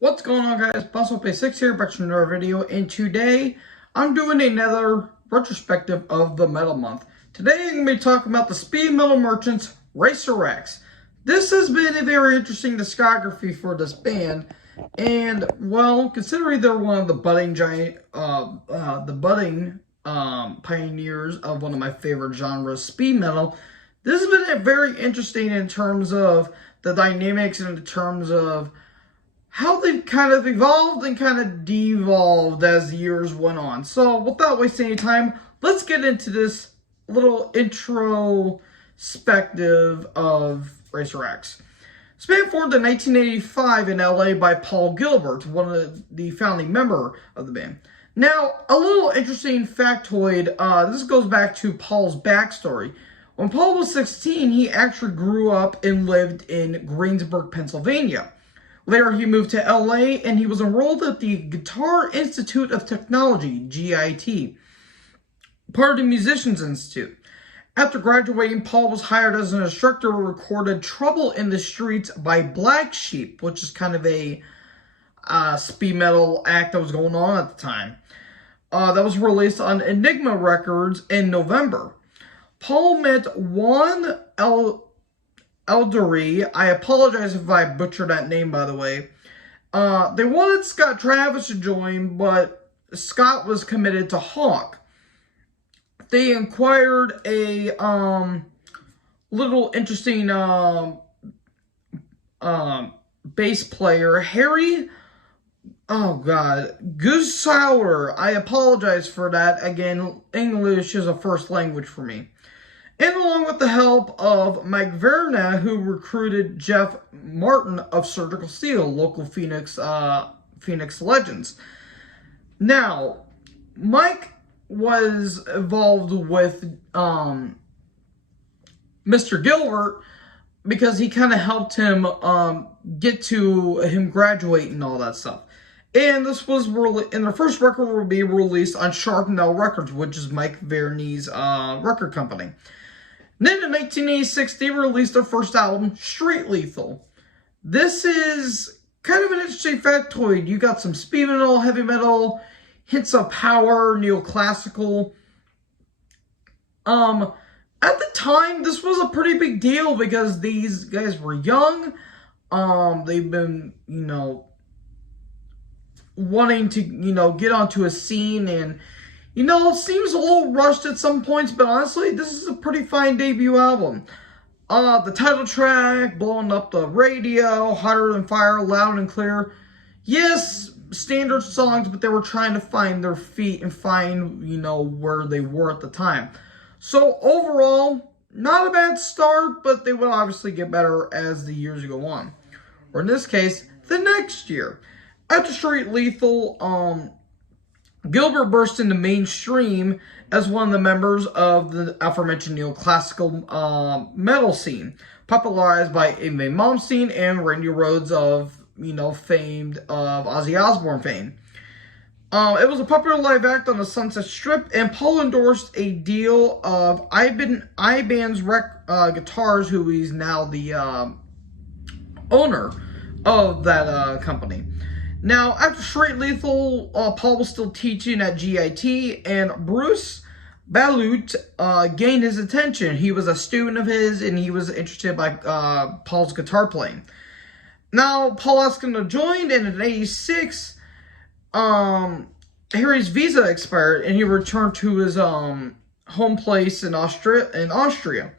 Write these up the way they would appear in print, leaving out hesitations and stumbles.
What's going on, guys? BuzzWorld6 here, back to another video, and today I'm doing another retrospective of the Metal Month. Today I'm going to be talking about the Speed Metal Merchants Racer X. This has been a very interesting discography for this band, and well, considering they're one of the budding pioneers of one of my favorite genres, speed metal, this has been very interesting in terms of the dynamics and in terms of how they've kind of evolved and kind of devolved as the years went on. So without wasting any time, let's get into this little introspective of Racer X. It's been formed in 1985 in LA by Paul Gilbert, one of the founding member of the band. Now, a little interesting factoid, this goes back to Paul's backstory. When Paul was 16, he actually grew up and lived in Greensburg, Pennsylvania. Later, he moved to LA and he was enrolled at the Guitar Institute of Technology, GIT, part of the Musicians Institute. After graduating, Paul was hired as an instructor who recorded Trouble in the Streets by Black Sheep, which is kind of a speed metal act that was going on at the time. That was released on Enigma Records in November. Paul met Juan Eldery. I apologize if I butchered that name, by the way. They wanted Scott Travis to join, but Scott was committed to Hawk. They inquired a little interesting bass player, Harry. Oh God, Goosauer. I apologize for that. Again, English is a first language for me. And along with the help of Mike Verna, who recruited Jeff Martin of Surgical Steel, local Phoenix legends. Now, Mike was involved with Mr. Gilbert because he kind of helped him get to him graduate and all that stuff. And this was and their first record will be released on Sharpnel Records, which is Mike Verne's record company. Then in 1986, they released their first album, Street Lethal. This is kind of an interesting factoid. You got some speed metal, heavy metal, hints of power, neoclassical. At the time, this was a pretty big deal because these guys were young. They've been, wanting to, get onto a scene and, it seems a little rushed at some points, but honestly, this is a pretty fine debut album. The title track, Blowing Up the Radio, Hotter Than Fire, Loud and Clear. Yes, standard songs, but they were trying to find their feet and find, where they were at the time. So overall, not a bad start, but they will obviously get better as the years go on. Or in this case, the next year. After Street Lethal, Gilbert burst into mainstream as one of the members of the aforementioned neoclassical metal scene, popularized by Yngwie Malmsteen and Randy Rhoads of, famed of Ozzy Osbourne fame. It was a popular live act on the Sunset Strip, and Paul endorsed a deal of I-Band's Guitars, who is now the owner of that company. Now, after Street Lethal, Paul was still teaching at GIT, and Bruce Balut gained his attention. He was a student of his, and he was interested by Paul's guitar playing. Now, Paul asked him to join, and in '86, Harry's visa expired, and he returned to his home place in Austria.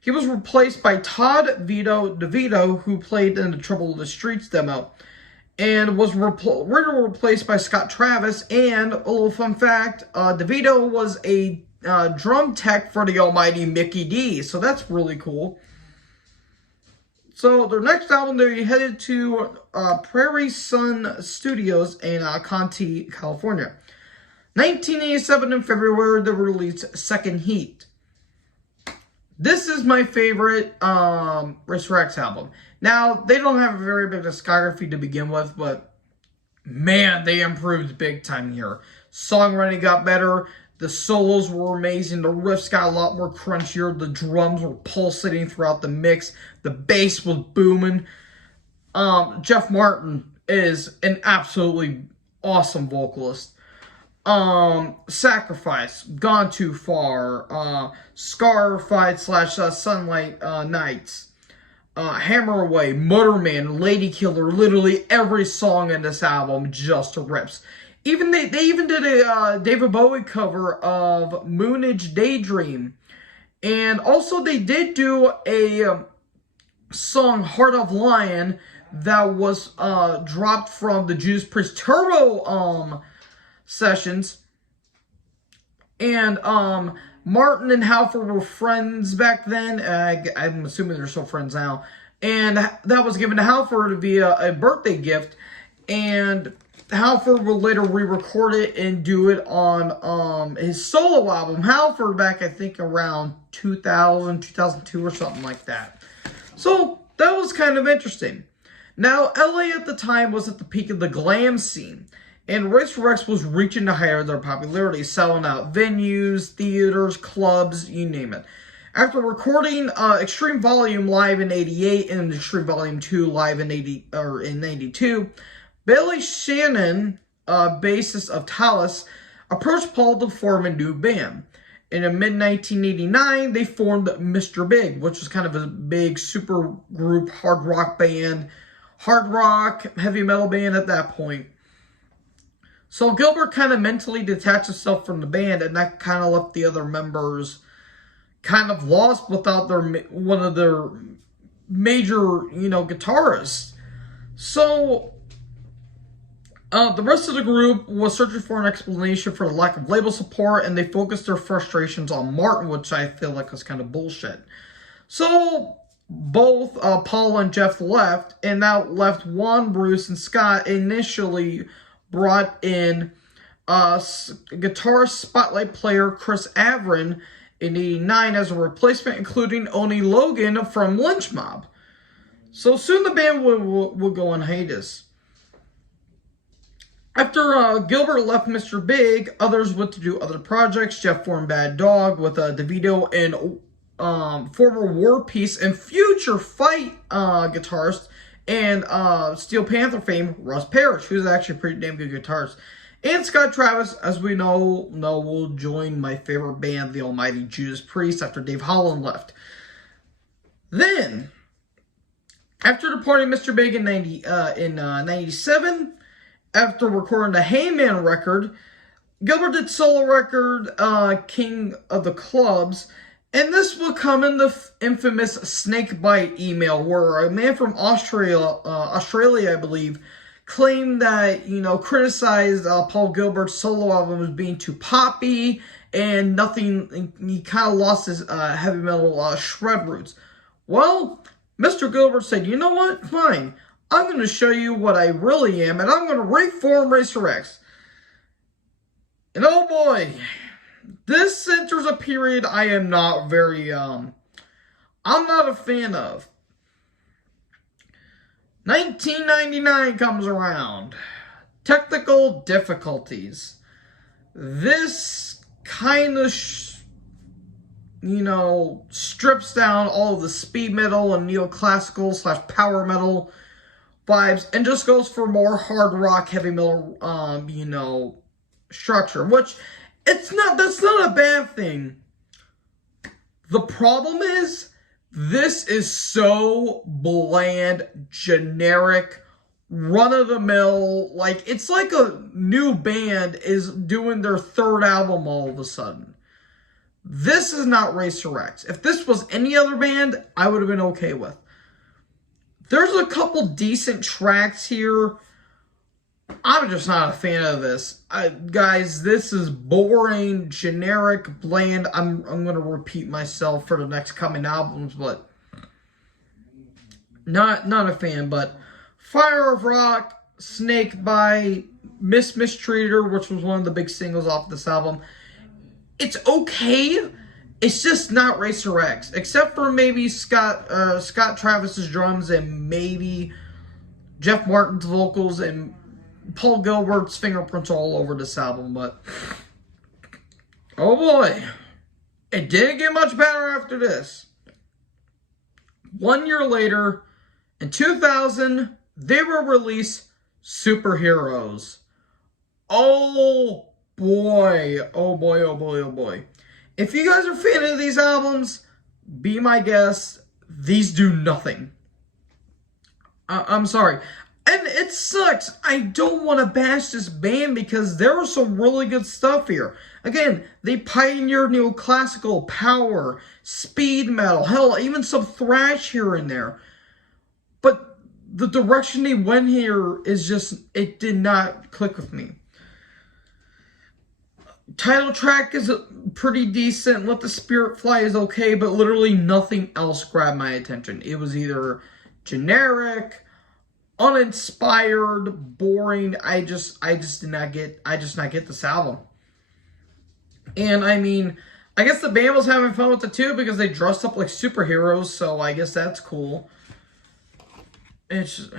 He was replaced by Todd Vito DeVito, who played in the Trouble in the Streets demo, and was replaced by Scott Travis. And a little fun fact, DeVito was a drum tech for the almighty Mickey D, so that's really cool. So their next album, they headed to Prairie Sun Studios in Conti, California. 1987 in February, they released Second Heat. This is my favorite Racer X album. Now, they don't have a very big discography to begin with, but man, they improved big time here. Songwriting got better. The solos were amazing. The riffs got a lot more crunchier. The drums were pulsating throughout the mix. The bass was booming. Jeff Martin, is an absolutely awesome vocalist. Sacrifice, Gone Too Far, Scar Fight / Sunlight Nights, Hammer Away, Motorman, Lady Killer, literally every song in this album just rips. Even they even did a David Bowie cover of Moonage Daydream. And also they did do a song, Heart of Lion, that was dropped from the Judas Priest Turbo sessions. And Martin and Halford were friends back then. I'm assuming they're still friends now. And that was given to Halford via a birthday gift. And Halford will later re-record it and do it on his solo album. Halford back, I think, around 2000, 2002 or something like that. So that was kind of interesting. Now, LA at the time was at the peak of the glam scene. And Racer X was reaching the height of their popularity, selling out venues, theaters, clubs, you name it. After recording Extreme Volume live in '88 and Extreme Volume 2 live in '92, Bailey Shannon, bassist of Talus, approached Paul to form a new band. In mid-1989, they formed Mr. Big, which was kind of a big super group hard rock band, hard rock, heavy metal band at that point. So Gilbert kind of mentally detached himself from the band, and that kind of left the other members kind of lost without one of their major, guitarists. So the rest of the group was searching for an explanation for the lack of label support, and they focused their frustrations on Martin, which I feel like was kind of bullshit. So both Paul and Jeff left, and that left Juan, Bruce, and Scott initially brought in guitarist spotlight player Chris Avron in '89 as a replacement, including Oni Logan from Lynch Mob. So soon the band would go on hiatus. After Gilbert left Mr. Big, others went to do other projects. Jeff formed Bad Dog with DeVito and former War Peace and future Fight guitarist and Steel Panther fame, Russ Parrish, who's actually a pretty damn good guitarist. And Scott Travis, as we know, will join my favorite band, the almighty Judas Priest, after Dave Holland left. Then, after departing Mr. Big in 97, after recording the Heyman record, Gilbert did solo record King of the Clubs, and this will come in the infamous snakebite email where a man from Australia, I believe, claimed that, criticized Paul Gilbert's solo album as being too poppy and nothing, he kind of lost his heavy metal shred roots. Well, Mr. Gilbert said, you know what, fine, I'm going to show you what I really am, and I'm going to reform Racer X. And oh boy, this enters a period I am not very, I'm not a fan of. 1999 comes around. Technical difficulties. This kind of, strips down all of the speed metal and neoclassical / power metal vibes and just goes for more hard rock, heavy metal, structure, which that's not a bad thing. The problem is, this is so bland, generic, run-of-the-mill, it's like a new band is doing their third album all of a sudden. This is not Racer X. If this was any other band, I would have been okay with. There's a couple decent tracks here. I'm just not a fan of this. Guys, this is boring, generic, bland. I'm going to repeat myself for the next coming albums, but not a fan. But Fire of Rock, Snake by Mistreater, which was one of the big singles off this album. It's okay. It's just not Racer X, except for maybe Scott Travis's drums and maybe Jeff Martin's vocals and Paul Gilbert's fingerprints all over this album. But oh boy, it didn't get much better after this. 1 year later, in 2000, they will release Superheroes. Oh boy. Oh boy, oh boy, oh boy. If you guys are a fan of these albums, be my guest. These do nothing. I'm sorry. And it sucks. I don't want to bash this band because there was some really good stuff here. Again, they pioneered neoclassical, power, speed metal, hell, even some thrash here and there. But the direction they went here is just, it did not click with me. Title track is pretty decent. Let the Spirit Fly is okay, but literally nothing else grabbed my attention. It was either generic, uninspired, boring. I just did not get this album. And I mean, I guess the band was having fun with it too because they dressed up like superheroes, so I guess that's cool. It's just,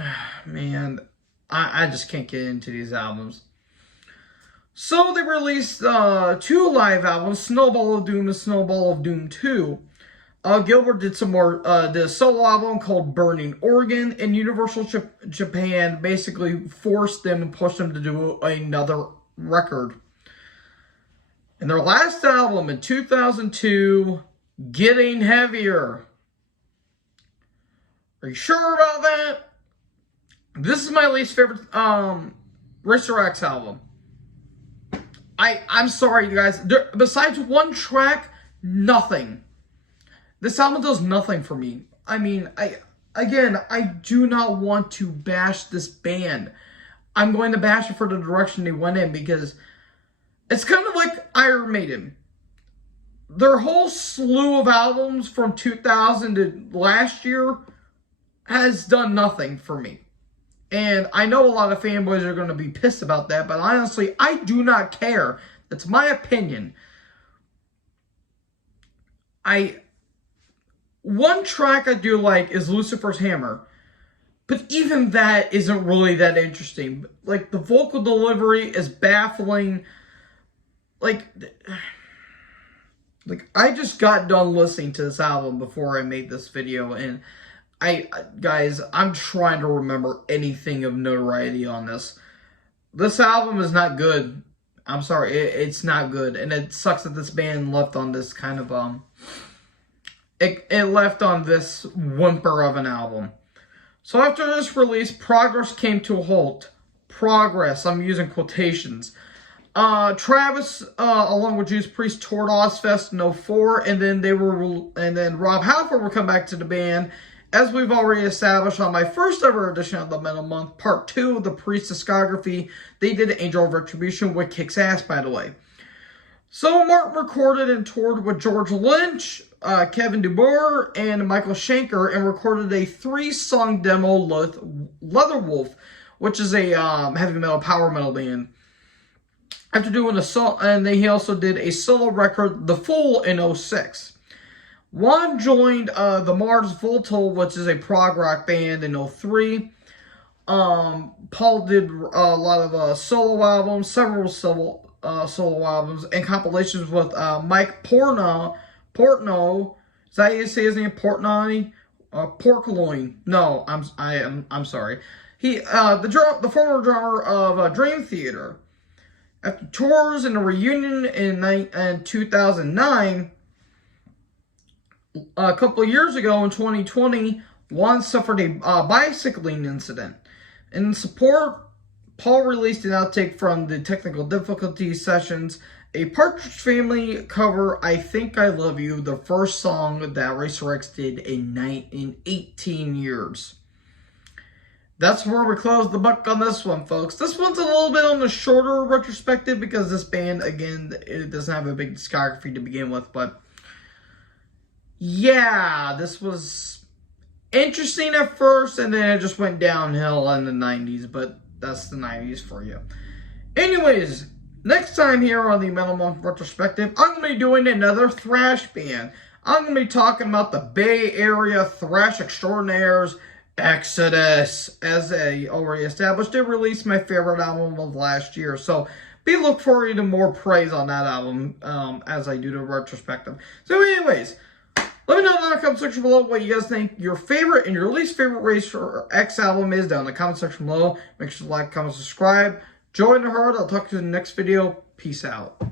man, I just can't get into these albums. So they released 2 live albums, Snowball of Doom and Snowball of Doom 2. Gilbert did some more, did a solo album called Burning Oregon, and Universal Japan basically forced them and pushed them to do another record. And their last album in 2002, Getting Heavier. Are you sure about that? This is my least favorite Racer X album. I'm sorry, you guys. Besides one track, nothing. This album does nothing for me. I mean, I do not want to bash this band. I'm going to bash it for the direction they went in because it's kind of like Iron Maiden. Their whole slew of albums from 2000 to last year has done nothing for me. And I know a lot of fanboys are going to be pissed about that, but honestly, I do not care. That's my opinion. One track I do like is Lucifer's Hammer. But even that isn't really that interesting. Like, the vocal delivery is baffling. Like, I just got done listening to this album before I made this video, and guys, I'm trying to remember anything of notoriety on this. This album is not good. I'm sorry, it's not good, and it sucks that this band left on this kind of it left on this whimper of an album. So after this release, progress came to a halt. Progress, I'm using quotations. Travis, along with Judas Priest, toured Ozfest in 2004, and then Rob Halford will come back to the band. As we've already established on my first ever edition of the Metal Month, Part 2 of the Priest discography, they did Angel of Retribution, which kicks ass, by the way. So Martin recorded and toured with George Lynch, Kevin DuBois, and Michael Schenker, and recorded a 3-song demo with Leatherwolf, which is a heavy metal, power metal band. After doing he also did a solo record, The Fool, in 2006. Juan joined the Mars Volta, which is a prog rock band, in 2003. Paul did a lot of solo albums, several solo albums, and compilations with Mike Portnoy. Is that how you say his name? Portnoy? Porkloin. No, I'm sorry. He the former drummer of Dream Theater. After tours and a reunion in 2009, a couple of years ago in 2020, Juan suffered a bicycling incident. In support, Paul released an outtake from the Technical Difficulties sessions, a Partridge Family cover, I Think I Love You, the first song that Racer X did in 18 years. That's where we close the book on this one, folks. This one's a little bit on the shorter retrospective because this band, again, it doesn't have a big discography to begin with, but yeah, this was interesting at first, and then it just went downhill in the 90s, but that's the 90s for you. Anyways, next time here on the Metal Month Retrospective, I'm going to be doing another thrash band. I'm going to be talking about the Bay Area thrash extraordinaires, Exodus. As I already established, they released my favorite album of last year, so be look forward to more praise on that album as I do the retrospective. So anyways, Let me know down in the comment section below what you guys think your favorite and your least favorite Race for X album is down in the comment section below. Make sure to like, comment, subscribe. Join the herd. I'll talk to you in the next video. Peace out.